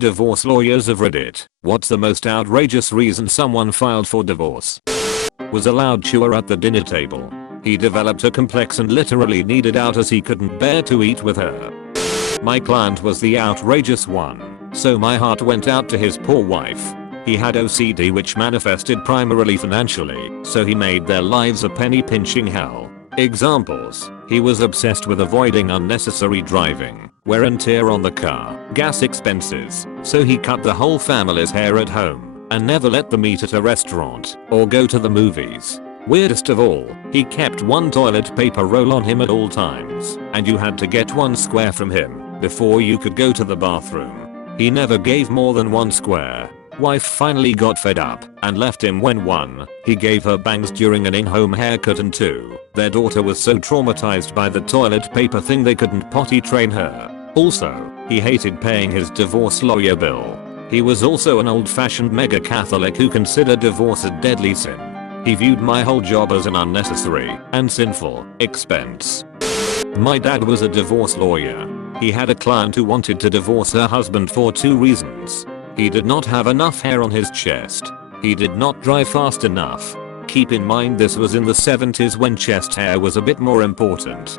Divorce lawyers of Reddit. What's the most outrageous reason someone filed for divorce? Was a loud chewer at the dinner table. He developed a complex and literally needed out as he couldn't bear to eat with her. My client was the outrageous one, so my heart went out to his poor wife. He had OCD which manifested primarily financially, so he made their lives a penny pinching hell. Examples: he was obsessed with avoiding unnecessary driving, wear and tear on the car, gas expenses, so he cut the whole family's hair at home, and never let them eat at a restaurant, or go to the movies. Weirdest of all, he kept one toilet paper roll on him at all times, and you had to get one square from him, before you could go to the bathroom. He never gave more than one square. Wife finally got fed up and left him when 1. He gave her bangs during an in-home haircut, and 2. Their daughter was so traumatized by the toilet paper thing they couldn't potty train her. Also, he hated paying his divorce lawyer bill. He was also an old-fashioned mega Catholic who considered divorce a deadly sin. He viewed my whole job as an unnecessary and sinful expense. My dad was a divorce lawyer. He had a client who wanted to divorce her husband for 2 reasons. He did not have enough hair on his chest. He did not drive fast enough. Keep in mind this was in the 70s when chest hair was a bit more important.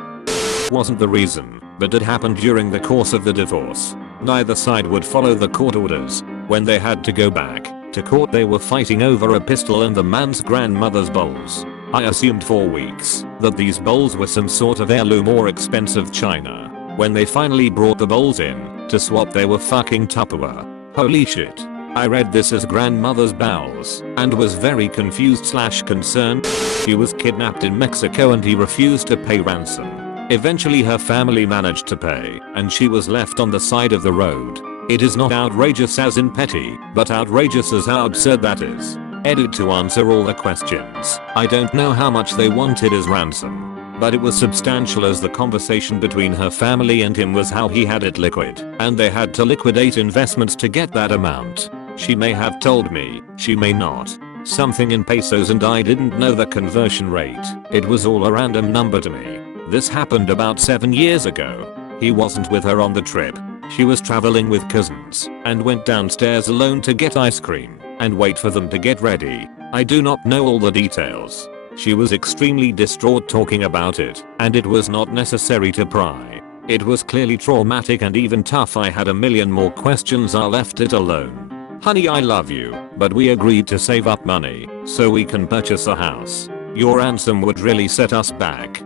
Wasn't the reason, but it happened during the course of the divorce. Neither side would follow the court orders. When they had to go back to court, they were fighting over a pistol and the man's grandmother's bowls. I assumed for weeks that these bowls were some sort of heirloom or expensive china. When they finally brought the bowls in to swap, they were fucking Tupperware. Holy shit. I read this as grandmother's bowels and was very confused/concerned. She was kidnapped in Mexico and he refused to pay ransom. Eventually her family managed to pay and she was left on the side of the road. It is not outrageous as in petty, but outrageous as how absurd that is. Edit to answer all the questions. I don't know how much they wanted as ransom, but it was substantial as the conversation between her family and him was how he had it liquid, and they had to liquidate investments to get that amount. She may have told me, she may not. Something in pesos and I didn't know the conversion rate. It was all a random number to me. This happened about 7 years ago. He wasn't with her on the trip. She was traveling with cousins and went downstairs alone to get ice cream and wait for them to get ready. I do not know all the details. She was extremely distraught talking about it, and it was not necessary to pry. It was clearly traumatic and even tough. I had a million more questions. I left it alone. Honey, I love you, but we agreed to save up money so we can purchase a house. Your ransom would really set us back.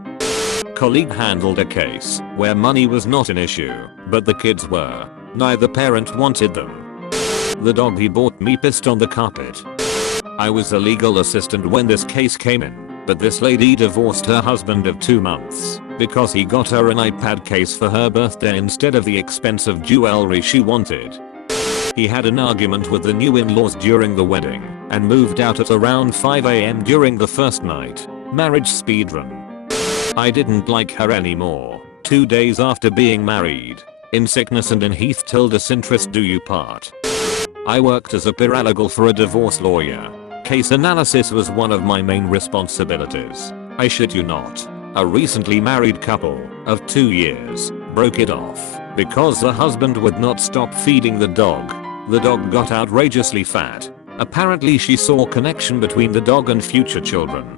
Colleague handled a case where money was not an issue, but the kids were. Neither parent wanted them. The dog he bought me pissed on the carpet. I was a legal assistant when this case came in, but this lady divorced her husband of 2 months because he got her an iPad case for her birthday instead of the expensive jewelry she wanted. He had an argument with the new in-laws during the wedding and moved out at around 5 AM during the first night. Marriage speedrun. I didn't like her anymore. 2 days after being married. In sickness and in Heath Tilda's interest do you part. I worked as a paralegal for a divorce lawyer. Case analysis was one of my main responsibilities. I shit you not. A recently married couple of 2 years broke it off because the husband would not stop feeding the dog. The dog got outrageously fat. Apparently she saw a connection between the dog and future children.